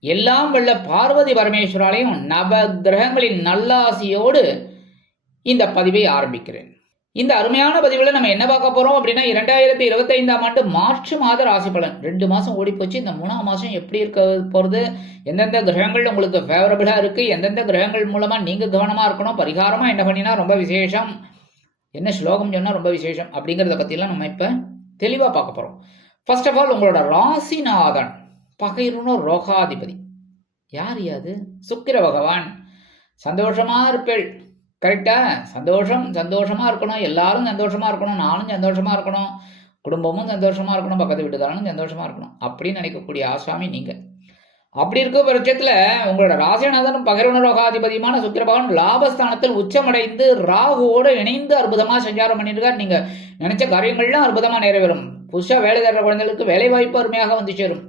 எல்லாம் வல்ல பார்வதி பரமேஸ்வராலையும் நவ கிரகங்களின் நல்லாசியோடு இந்த பதிவை ஆரம்பிக்கிறேன். இந்த அருமையான பதிவில் நம்ம என்ன பார்க்க போறோம் அப்படின்னா இரண்டாயிரத்தி இருபத்தைந்தாம் ஆண்டு மார்ச் மாத ராசி பலன். ரெண்டு மாசம் ஓடி போச்சு இந்த மூணாம் மாசம் எப்படி இருக்க போறது? எந்தெந்த கிரகங்கள் உங்களுக்கு ஃபேவரபிளா இருக்கு? எந்தெந்த கிரகங்கள் மூலமா நீங்க கவனமா இருக்கணும்? பரிகாரமா என்ன பண்ணினா ரொம்ப விசேஷம். என்ன ஸ்லோகம் சொன்னா ரொம்ப விசேஷம் அப்படிங்கிறத பற்றிலாம் நம்ம இப்ப தெளிவா பார்க்க போறோம். ஃபர்ஸ்ட் ஆஃப் ஆல் உங்களோட ராசிநாதன். பகைருணோ ரோகாதிபதி. யார் அது சுக்கிர பகவான். சந்தோஷமாக இருப்பேள். கரெக்டா சந்தோஷம் சந்தோஷமாக இருக்கணும். எல்லாரும் சந்தோஷமாக இருக்கணும். நானும் சந்தோஷமாக இருக்கணும். குடும்பமும் சந்தோஷமாக இருக்கணும். பக்கத்து வீட்டுக்காரனும் சந்தோஷமாக இருக்கணும். அப்படின்னு நினைக்கக்கூடிய ஆசாமி நீங்கள் அப்படி இருக்க பட்சத்தில் உங்களோட ராசிநாதனும் பகிர்வன ரோகாதிபதியுமான சுக்கிர பகவான் லாபஸ்தானத்தில் உச்சமடைந்து ராகுவோடு இணைந்து அற்புதமாக சஞ்சாரம் பண்ணியிருக்கார். நீங்கள் நினைச்ச காரியங்கள்லாம் அற்புதமாக நிறைவேறும். புதுசாக வேலை தர குழந்தைகளுக்கு வேலை வாய்ப்பு அருமையாக வந்து சேரும்.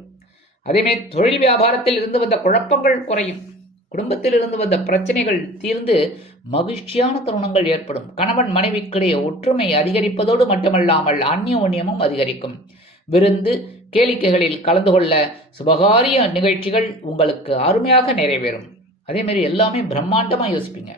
அதேமாரி தொழில் வியாபாரத்தில் இருந்து வந்த குழப்பங்கள் குறையும். குடும்பத்தில் இருந்து வந்த பிரச்சனைகள் தீர்ந்து மகிழ்ச்சியான தருணங்கள் ஏற்படும். கணவன் மனைவிக்கிடையே ஒற்றுமை அதிகரிப்பதோடு மட்டுமல்லாமல் அந்யோன்யமும் அதிகரிக்கும். விருந்து கேளிக்கைகளில் கலந்து கொள்ள சுபகாரிய நிகழ்ச்சிகள் உங்களுக்கு அருமையாக நிறைவேறும். அதேமாரி எல்லாமே பிரம்மாண்டமாக யோசிப்பீங்க.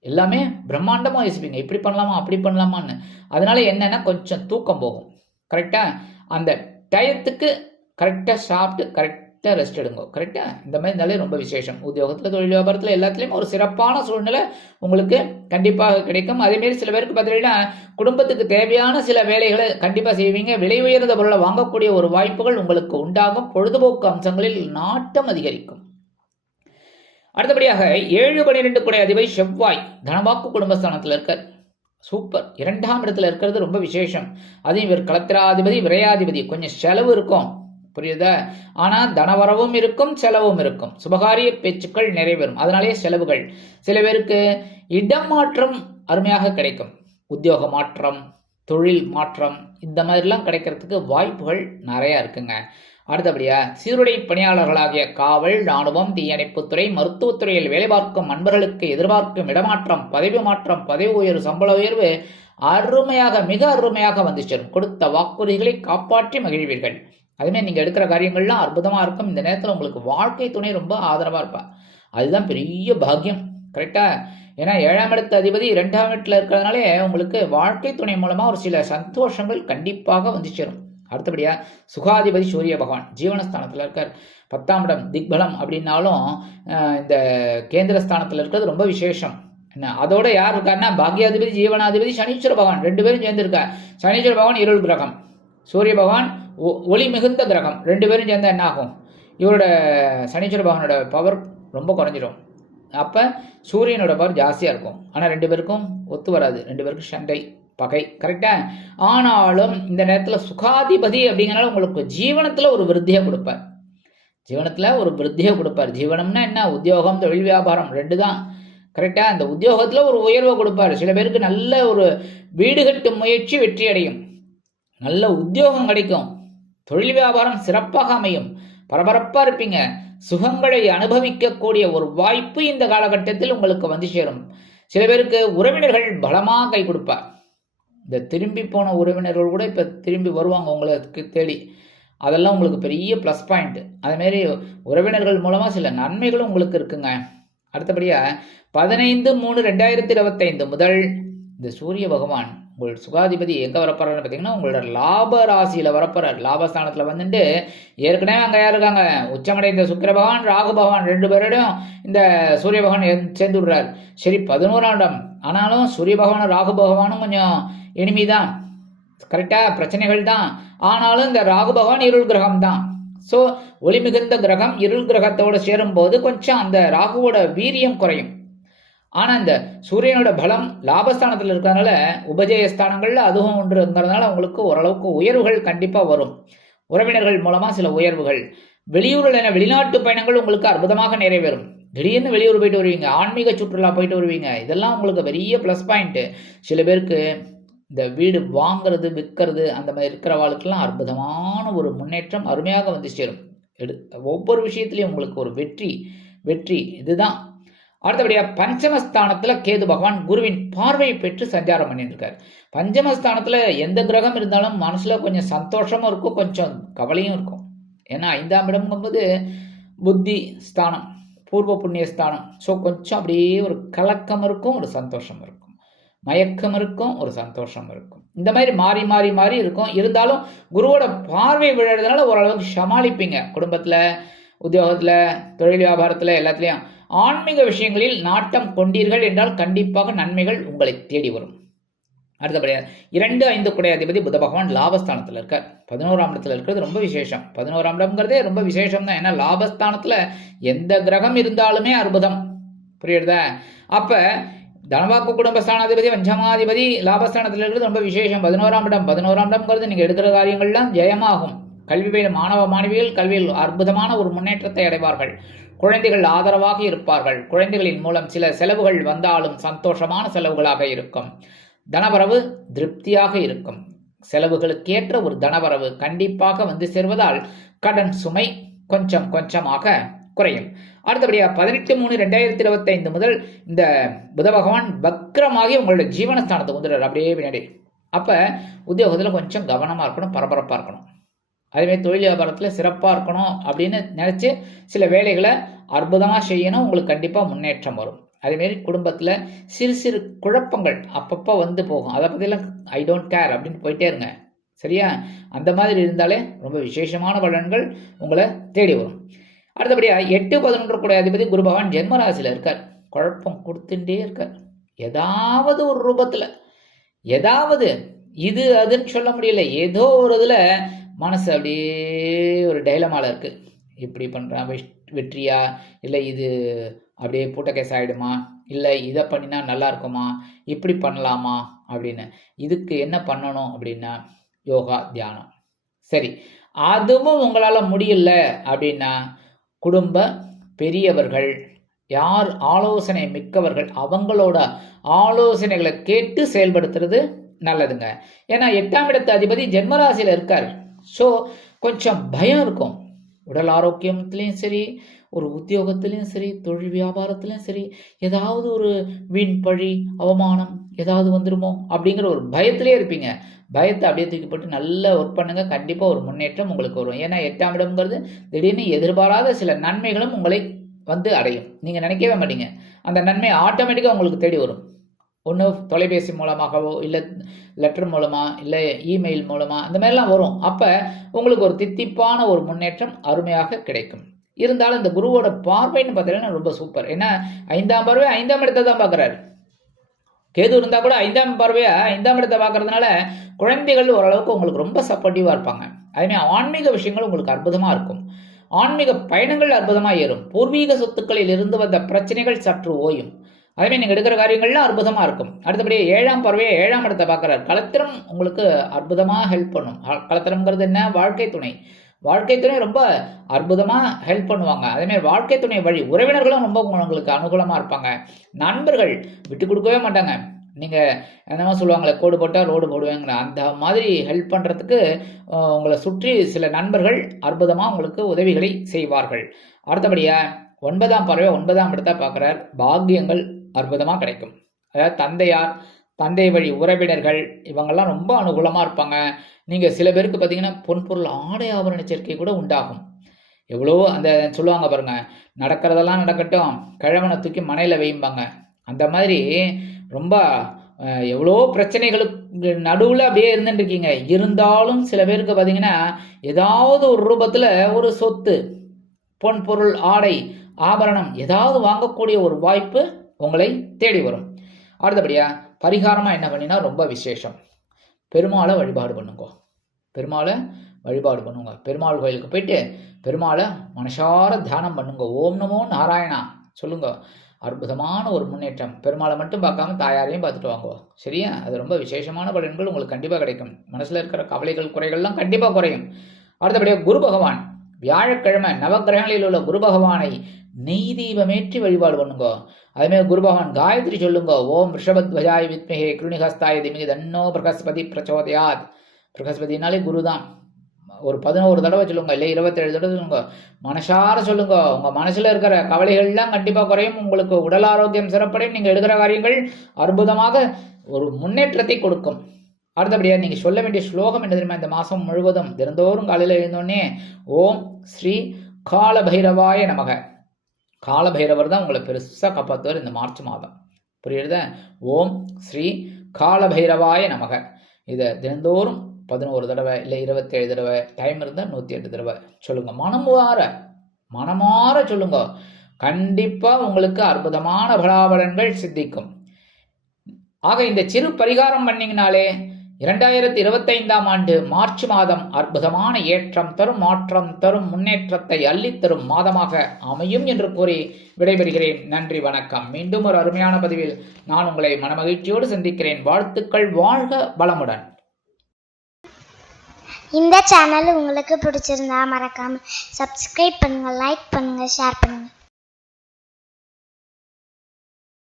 எல்லாமே பிரம்மாண்டமாக யோசிப்பீங்க. இப்படி பண்ணலாமா அப்படி பண்ணலாமான்னு. அதனால என்னன்னா கொஞ்சம் தூக்கம் போகும். கரெக்டாக அந்த டயத்துக்கு கரெக்டாக சாப்பிட்டு கரெக்டாக ரெஸ்ட் எடுங்க. கரெக்டாக இந்த மாதிரி இருந்தாலே ரொம்ப விசேஷம். உத்தியோகத்தில் தொழில் வியாபாரத்தில் எல்லாத்துலேயும் ஒரு சிறப்பான சூழ்நிலை உங்களுக்கு கண்டிப்பாக கிடைக்கும். அதேமாரி சில பேருக்கு பார்த்தீங்கன்னா குடும்பத்துக்கு தேவையான சில வேலைகளை கண்டிப்பாக செய்வீங்க. விலை உயர்ந்த பொருளை வாங்கக்கூடிய ஒரு வாய்ப்புகள் உங்களுக்கு உண்டாகும். பொழுதுபோக்கு அம்சங்களில் நாட்டம் அதிகரிக்கும். அடுத்தபடியாக ஏழு பன்னிரெண்டு குடை அதிபதி செவ்வாய் தனவாக்கு குடும்பஸ்தானத்தில் இருக்கார். சூப்பர். இரண்டாம் இடத்துல இருக்கிறது ரொம்ப விசேஷம். அதையும் இவர் கலத்திராதிபதி விரையாதிபதி. கொஞ்சம் செலவு இருக்கும். புரியுதா? ஆனால் தனவரவும் இருக்கும் செலவும் இருக்கும். சுபகாரிய பேச்சுக்கள் நிறைவேறும். அதனாலே செலவுகள். சில பேருக்கு இடம் மாற்றம் அருமையாக கிடைக்கும். உத்தியோக மாற்றம் தொழில் மாற்றம் இந்த மாதிரிலாம் கிடைக்கிறதுக்கு வாய்ப்புகள் நிறையா இருக்குங்க. அடுத்தபடியா சீருடை பணியாளர்களாகிய காவல் ராணுவம் தீயணைப்புத்துறை மருத்துவத்துறையில் வேலை பார்க்கும் நண்பர்களுக்கு எதிர்பார்க்கும் இடமாற்றம் பதவி மாற்றம் பதவி உயர்வு சம்பள உயர்வு அருமையாக மிக அருமையாக வந்து சேரும். கொடுத்த வாக்குறுதிகளை காப்பாற்றி மகிழ்வீர்கள். அதுமாதிரி நீங்கள் எடுக்கிற காரியங்கள்லாம் அற்புதமாக இருக்கும். இந்த நேரத்தில் உங்களுக்கு வாழ்க்கை துணை ரொம்ப ஆதரவாக இருப்பா. அதுதான் பெரிய பாக்கியம். கரெக்டாக ஏன்னா ஏழாம் இடத்து அதிபதி இரண்டாம் இடத்துல இருக்கிறதுனாலே உங்களுக்கு வாழ்க்கை துணை மூலமாக ஒரு சில சந்தோஷங்கள் கண்டிப்பாக வந்து சேரும். அடுத்தபடியாக சுகாதிபதி சூரிய பகவான் ஜீவனஸ்தானத்தில் இருக்கார். பத்தாம் இடம் திக்பலம் அப்படின்னாலும் இந்த கேந்திரஸ்தானத்தில் இருக்கிறது ரொம்ப விசேஷம். என்ன அதோட யார் இருக்காருன்னா பாக்யாதிபதி ஜீவனாதிபதி சனீஸ்வர பகவான். ரெண்டு பேரும் சேர்ந்துருக்கா சனீஸ்வர பகவான் இருள் கிரகம். சூரிய பகவான் ஒளி மிகுந்த கிரகம். ரெண்டு பேரும் சேர்ந்தா என்ன ஆகும் இவரோட சனீஸ்வர பகவானோட பவர் ரொம்ப குறைஞ்சிரும். அப்போ சூரியனோட பவர் ஜாஸ்தியாக இருக்கும். ஆனால் ரெண்டு பேருக்கும் ஒத்து வராது. ரெண்டு பேருக்கும் சண்டை பகை. கரெக்டாக ஆனாலும் இந்த நேரத்தில் சுகாதிபதி அப்படிங்கிறனால உங்களுக்கு ஜீவனத்தில் ஒரு விருத்தியை கொடுப்பார். ஜீவனத்தில் ஒரு விருத்தியை கொடுப்பார். ஜீவனம்னா என்ன? உத்தியோகம் தொழில் வியாபாரம். ரெண்டு தான். கரெக்டாக அந்த உத்தியோகத்தில் ஒரு உயர்வை கொடுப்பார். சில பேருக்கு நல்ல ஒரு வீடு கட்டும் முயற்சி வெற்றி அடையும் நல்ல உத்தியோகம் கிடைக்கும். தொழில் வியாபாரம் சிறப்பாக அமையும். பரபரப்பாக இருப்பீங்க. சுகங்களை அனுபவிக்கக்கூடிய ஒரு வாய்ப்பு இந்த காலகட்டத்தில் உங்களுக்கு வந்து சேரும். சில பேருக்கு உறவினர்கள் பலமாக கை கொடுப்பார். இந்த திரும்பி போன உறவினர்கள் கூட இப்போ திரும்பி வருவாங்க உங்களுக்கு தேடி. அதெல்லாம் உங்களுக்கு பெரிய ப்ளஸ் பாயிண்ட்டு அதுமாரி உறவினர்கள் மூலமாக சில நன்மைகளும் உங்களுக்கு இருக்குங்க. அடுத்தபடியாக பதினைந்து மூணு ரெண்டாயிரத்தி இருபத்தைந்து முதல் இந்த சூரிய பகவான் உங்கள் சுகாதிபதி எங்கே வரப்போறாருன்னு பார்த்தீங்கன்னா உங்களோட லாப ராசியில் வரப்போறார். லாபஸ்தானத்தில் வந்துட்டு ஏற்கனவே அங்கே யார் இருக்காங்க? உச்சமடைந்த சுக்கிர பகவான் ராகு பகவான் ரெண்டு பேரோடையும் இந்த சூரிய பகவான் சேர்ந்து விடுறார் சரி பதினோராம் இடம் ஆனாலும் சூரிய பகவானும் ராகு பகவானும் கொஞ்சம் இனிமை தான் கரெக்டாக பிரச்சனைகள் தான். ஆனாலும் இந்த ராகு பகவான் இருள் கிரகம் தான். ஸோ ஒளி மிகுந்த கிரகம் இருள் கிரகத்தோடு சேரும்போது கொஞ்சம் அந்த ராகுவோட வீரியம் குறையும். ஆனால் இந்த சூரியனோட பலம் லாபஸ்தானத்தில் இருக்கிறதுனால உபஜயஸ்தானங்களில் அதுவும் ஒன்றுங்கறதுனால அவங்களுக்கு ஓரளவுக்கு உயர்வுகள் கண்டிப்பாக வரும். உறவினர்கள் மூலமாக சில உயர்வுகள். வெளியூரில் என வெளிநாட்டு பயணங்கள் உங்களுக்கு அற்புதமாக நிறைவேறும். திடீர்னு வெளியூர் போயிட்டு வருவீங்க. ஆன்மீக சுற்றுலா போயிட்டு வருவீங்க. இதெல்லாம் உங்களுக்கு பெரிய ப்ளஸ் பாயிண்ட்டு சில பேருக்கு இந்த வீடு வாங்குறது விற்கிறது அந்த மாதிரி இருக்கிறவாளுக்கெல்லாம் அற்புதமான ஒரு முன்னேற்றம் அருமையாக வந்து சேரும். எடு ஒவ்வொரு விஷயத்துலையும் உங்களுக்கு ஒரு வெற்றி வெற்றி. இதுதான். அடுத்தபடியாக பஞ்சமஸ்தானத்தில் கேது பகவான் குருவின் பார்வையை பெற்று சஞ்சாரம் பண்ணியிருக்காரு பஞ்சமஸ்தானத்தில் எந்த கிரகம் இருந்தாலும் மனசில் கொஞ்சம் சந்தோஷமும் இருக்கும் கொஞ்சம் கவலையும் இருக்கும். ஏன்னா ஐந்தாம் இடம்ங்கும்போது புத்தி ஸ்தானம் பூர்வ புண்ணிய ஸ்தானம். ஸோ கொஞ்சம் அப்படியே ஒரு கலக்கம் இருக்கும் ஒரு சந்தோஷம் இருக்கும். மயக்கம் இருக்கும் ஒரு சந்தோஷம் இருக்கும். இந்த மாதிரி மாறி மாறி மாறி இருக்கும். இருந்தாலும் குருவோட பார்வை விழுறதுனால ஓரளவுக்கு சமாளிப்பீங்க. குடும்பத்தில் உத்தியோகத்தில் தொழில் வியாபாரத்தில் எல்லாத்துலேயும். ஆன்மீக விஷயங்களில் நாட்டம் கொண்டீர்கள் என்றால் கண்டிப்பாக நன்மைகள் உங்களை தேடி வரும். அடுத்தபடியாக இரண்டு ஐந்து குடை அதிபதி புத பகவான் லாபஸ்தானத்தில் இருக்கார். பதினோராம் இடத்துல இருக்கிறது ரொம்ப விசேஷம். பதினோராம் இடம்ங்கிறதே ரொம்ப விசேஷம் தான் ஏன்னா லாபஸ்தானத்தில் எந்த கிரகம் இருந்தாலுமே அற்புதம். புரியுறதா? அப்போ தனவாக்கு குடும்பஸ்தானாதிபதி வஞ்சமாதிபதி லாபஸ்தானத்தில் இருக்கிறது ரொம்ப விசேஷம். பதினோராம் இடம். பதினோராம் இடம்ங்கிறது நீங்கள் எடுக்கிற காரியங்கள்லாம் ஜெயமாகும். கல்வி பயிலும் மாணவ மாணவிகள் கல்வியில் அற்புதமான ஒரு முன்னேற்றத்தை அடைவார்கள். குழந்தைகள் ஆதரவாக இருப்பார்கள். குழந்தைகளின் மூலம் சில செலவுகள் வந்தாலும் சந்தோஷமான செலவுகளாக இருக்கும். தனவரவு திருப்தியாக இருக்கும். செலவுகளுக்கேற்ற ஒரு தனவரவு கண்டிப்பாக வந்து சேர்வதால் கடன் சுமை கொஞ்சம் கொஞ்சமாக குறையும். அடுத்தபடியாக பதினெட்டு மூணு ரெண்டாயிரத்தி இருபத்தைந்து முதல் இந்த புத பகவான் வக்ரமாகி உங்களோட ஜீவனஸ்தானத்தை வந்துடுறார் அப்படியே பின்னாடி. அப்போ உத்தியோகத்தில் கொஞ்சம் கவனமாக இருக்கணும் பரபரப்பாக இருக்கணும். அதுமாரி தொழில் வியாபாரத்தில் சிறப்பாக இருக்கணும் அப்படின்னு நினச்சி சில வேலைகளை அற்புதமாக செய்யணும். உங்களுக்கு கண்டிப்பாக முன்னேற்றம் வரும். அதேமாரி குடும்பத்தில் சிறு சிறு குழப்பங்கள் அப்பப்போ வந்து போகும். அதை பற்றிலாம் ஐ டோன்ட் கேர் அப்படின்னு போயிட்டே இருங்க. சரியா? அந்த மாதிரி இருந்தாலே ரொம்ப விசேஷமான பலன்கள் உங்களை தேடி வரும். அடுத்தபடியாக எட்டு பதினொன்று கூட அதிபதி குரு பகவான் ஜென்மராசியில் இருக்கார். குழப்பம் கொடுத்துட்டே இருக்கார். ஏதாவது ஒரு ரூபத்தில் ஏதாவது இது அதுன்னு சொல்ல முடியல. ஏதோ ஒரு இதில் மனசு அப்படியே ஒரு டைலமால இருக்குது இப்படி பண்ணுறான் வெற்றியா? இல்லை இது அப்படியே பூட்ட கேஸ் ஆகிடுமா இல்லை இதை பண்ணினா நல்லா இருக்குமா? இப்படி பண்ணலாமா? அப்படின்னு. இதுக்கு என்ன பண்ணணும் அப்படின்னா யோகா தியானம். சரி. அதுவும் உங்களால் முடியல அப்படின்னா குடும்ப பெரியவர்கள் யார் ஆலோசனை மிக்கவர்கள் அவங்களோட ஆலோசனைகளை கேட்டு செயல்படுத்துறது நல்லதுங்க. ஏன்னா எட்டாம் இடத்து அதிபதி ஜென்மராசியில் இருக்கார். ஸோ கொஞ்சம் பயம் இருக்கும். உடல் ஆரோக்கியத்துலேயும் சரி ஒரு உத்தியோகத்துலேயும் சரி தொழில் வியாபாரத்துலேயும் சரி ஏதாவது ஒரு வீண் பழி அவமானம் ஏதாவது வந்துருமோ அப்படிங்கிற ஒரு பயத்திலே இருப்பீங்க. பயத்தை அப்படியே தூக்கி போட்டு நல்லா ஒர்க் பண்ணுங்கள் கண்டிப்பாக ஒரு முன்னேற்றம் உங்களுக்கு வரும். ஏன்னா எட்டாம் இடம்ங்கிறது திடீர்னு எதிர்பாராத சில நன்மைகளும் உங்களை வந்து அடையும். நீங்கள் நினைக்கவே மாட்டீங்க. அந்த நன்மை ஆட்டோமேட்டிக்காக உங்களுக்கு தேடி வரும். ஒன்று தொலைபேசி மூலமாகவோ இல்லை லெட்டர் மூலமாக இல்லை இமெயில் மூலமாக இந்த மாதிரிலாம் வரும். அப்போ உங்களுக்கு ஒரு தித்திப்பான ஒரு முன்னேற்றம் அருமையாக கிடைக்கும். இருந்தாலும் இந்த குருவோட பார்வைன்னு பார்த்தீங்கன்னா ரொம்ப சூப்பர் ஏன்னா ஐந்தாம் பார்வை ஐந்தாம் இடத்தை தான் பார்க்குறாரு. கேது இருந்தால் கூட ஐந்தாம் பார்வையாக ஐந்தாம் இடத்தை பார்க்கறதுனால குழந்தைகள் ஓரளவுக்கு உங்களுக்கு ரொம்ப சப்போர்ட்டிவாக இருப்பாங்க. அதுமாதிரி ஆன்மீக விஷயங்கள் உங்களுக்கு அற்புதமாக இருக்கும். ஆன்மீக பயணங்கள் அற்புதமாக ஏறும். பூர்வீக சொத்துக்களில் இருந்து வந்த பிரச்சனைகள் சற்று ஓயும். அதேமாதிரி நீங்கள் எடுக்கிற காரியங்கள்லாம் அற்புதமாக இருக்கும். அடுத்தபடியே ஏழாம் பறவையை ஏழாம் இடத்தை பார்க்குறாரு. களத்திரம் உங்களுக்கு அற்புதமாக ஹெல்ப் பண்ணும். கலத்திரம்ங்கிறது களத்திரம்ங்கிறது என்ன? வாழ்க்கை துணை. வாழ்க்கை துணை ரொம்ப அற்புதமாக ஹெல்ப் பண்ணுவாங்க. அதேமாதிரி வாழ்க்கை துணை வழி. உறவினர்களும் ரொம்ப உங்களுக்கு அனுகூலமாக இருப்பாங்க. நண்பர்கள் விட்டு கொடுக்கவே மாட்டாங்க. நீங்கள் என்னமோ சொல்லுவாங்களே கோடு போட்டால் ரோடு போடுவேங்கிற அந்த மாதிரி ஹெல்ப் பண்ணுறதுக்கு உங்களை சுற்றி சில நண்பர்கள் அற்புதமாக உங்களுக்கு உதவிகளை செய்வார்கள். அடுத்தபடியாக ஒன்பதாம் பறவை ஒன்பதாம் இடத்தை பார்க்குறார். பாக்கியங்கள் அற்புதமாக கிடைக்கும். அதாவது தந்தையார் தந்தை வழி உறவினர்கள் இவங்கெல்லாம் ரொம்ப அனுகூலமாக இருப்பாங்க. நீங்கள் சில பேருக்கு பார்த்தீங்கன்னா பொன்பொருள் ஆடை ஆபரண சேர்க்கை கூட உண்டாகும். எவ்வளோ அந்த சொல்லுவாங்க பாருங்க நடக்கிறதெல்லாம் நடக்கட்டும் கிழவனை தூக்கி மனையில் வைம்பாங்க அந்த மாதிரி ரொம்ப எவ்வளோ பிரச்சனைகளுக்கு நடுவில் அப்படியே இருந்துட்டு இருக்கீங்க. இருந்தாலும் சில பேருக்கு பார்த்தீங்கன்னா ஏதாவது ஒரு ரூபத்தில் ஒரு சொத்து பொன் பொருள் ஆடை ஆபரணம் ஏதாவது வாங்கக்கூடிய ஒரு வாய்ப்பு உங்களை தேடி வரும். அடுத்தபடியாக பரிகாரமாக என்ன பண்ணினா ரொம்ப விசேஷம். பெருமாளை வழிபாடு பண்ணுங்க. பெருமாளை வழிபாடு பண்ணுங்க. பெருமாள் கோயிலுக்கு போயிட்டு பெருமாளை மனசார தியானம் பண்ணுங்க. ஓம் நமோ நாராயணா. சொல்லுங்க. அற்புதமான ஒரு முன்னேற்றம். பெருமாளை மட்டும் பார்க்காம தாயாரையும் பார்த்துட்டு வாங்க. சரியா? அது ரொம்ப விசேஷமான பலன்கள் உங்களுக்கு கண்டிப்பாக கிடைக்கும். மனசில் இருக்கிற கவலைகள் குறைகள்லாம் கண்டிப்பாக குறையும். அடுத்தபடியாக குரு பகவான். வியாழக்கிழமை நவக்கிரகங்களில் உள்ள குரு பகவானை நெய் தீபமேற்றி வழிபாடு பண்ணுங்க. அதுமாரி குரு பகவான் காயத்ரி சொல்லுங்க ஓம் ரிஷபத்வஜாய் வித்மிகே கிருணிகஸ்தாய திமிகி தன்னோ பிரகஸ்பதி பிரச்சோதயாத். பிரகஸ்பதினாலே குரு தான் ஒரு பதினோரு தடவை சொல்லுங்க இல்லை இருபத்தேழு தடவை சொல்லுங்க. மனசார சொல்லுங்க உங்கள் மனசில் இருக்கிற கவலைகள்லாம் கண்டிப்பாக குறையும். உங்களுக்கு உடல் ஆரோக்கியம் சிறப்படையும். நீங்கள் எடுக்கிற காரியங்கள் அற்புதமாக ஒரு முன்னேற்றத்தை கொடுக்கும். அடுத்தபடியாக நீங்கள் சொல்ல வேண்டிய ஸ்லோகம் என்ன தெரியுமா? இந்த மாதம் முழுவதும் தினந்தோறும் காலையில் எழுந்தோடனே ஓம் ஸ்ரீ காலபைரவாய நமக. காலபைரவர் தான் உங்களை பெருசாக காப்பாற்றுவார் இந்த மார்ச் மாதம். புரியுறதா? ஓம் ஸ்ரீ காலபைரவாய நமக. இதை தினந்தோறும் பதினோரு தடவை இல்லை இருபத்தேழு தடவை டைம் இருந்தால் நூற்றி எட்டு தடவை சொல்லுங்கள் மனம் வார மனமாற சொல்லுங்க. கண்டிப்பாக உங்களுக்கு அற்புதமான பலாபலன்கள் சித்திக்கும். ஆக இந்த சிறு பரிகாரம் பண்ணிங்கனாலே இரண்டாயிரத்தி இருபத்தைந்தாம் ஆண்டு மார்ச் மாதம் அற்புதமான ஏற்றம் தரும் மாற்றம் தரும் முன்னேற்றத்தை அள்ளித்தரும் மாதமாக அமையும் என்று கூறி விடைபெறுகிறேன். நன்றி வணக்கம். மீண்டும் ஒரு அருமையான பதிவில் நான் உங்களை மனமகிழ்ச்சியோடு சந்திக்கிறேன். வாழ்த்துக்கள் வாழ்க வளமுடன். இந்த சேனல் உங்களுக்கு பிடிச்சிருந்தா மறக்காம சப்ஸ்கிரைப் பண்ணுங்க லைக் பண்ணுங்க ஷேர் பண்ணுங்க.